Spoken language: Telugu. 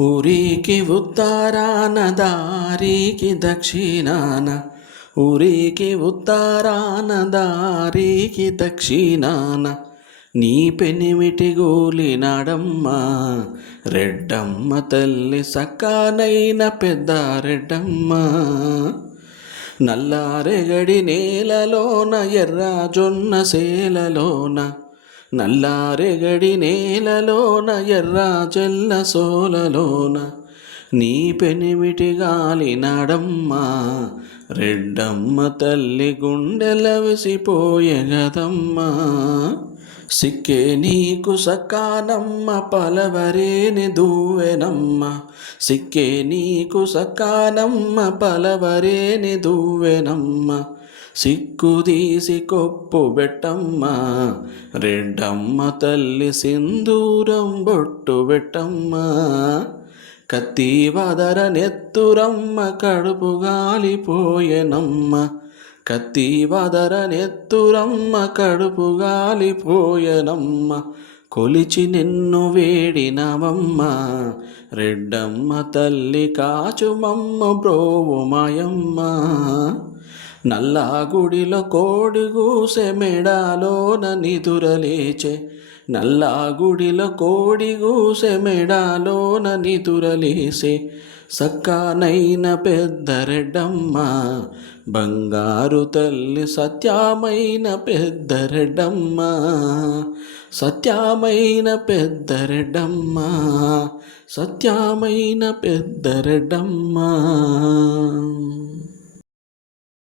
ఊరికి ఉత్తరాన దారికి దక్షిణాన. ఊరికి ఉత్తరాన దారికి దక్షిణాన. నీ పెనిమిటి గూలినాడమ్మ రెడ్డమ్మ తల్లి సక్కానైన పెద్ద రెడ్డమ్మ. నల్లారెగడి నేలలోన ఎర్ర జొన్న సేలలోన నల్లారెగడి నేలలోన ఎర్ర చెల్ల సోలలోన నీ పెనిమిటి గాలినాడమ్మ రెడ్డమ్మ తల్లి గుండెల గదమ్మా. సిక్కే నీకు సకానమ్మ పలవరేని దూవెనమ్మ సిక్కే నీకు సకానమ్మ పలవరేని దూవెనమ్మ సిక్కుదీసి కొప్పు బెట్టమ్మ రెడ్డమ్మ తల్లి సింధూరం బొట్టు బెట్టమ్మ. కత్తి వదర నెత్తురమ్మ కడుపు గాలిపోయెనమ్మ. కత్తి వదర నెత్తురమ్మ కడుపు గాలిపోయెనమ్మ. కొలిచి నిన్ను వేడినవమ్మ రెడ్డమ్మ తల్లి కాచుమమ్మ బ్రోవుమాయమ్మ నల్లా గుడిలో కోడి గూసె మెడాలోన నిదురలేచే. నల్లా గుడిలో కోడి మెడాలోన నిదురలేసే సక్కానైన పెద్ద రెడ్డమ్మ బంగారు తల్లి సత్యమైన పెద్ద రెడ్డమ్మ. సత్యమైన పెద్ద రెడ్డమ్మ సత్యమైన పెద్ద రెడ్డమ్మ.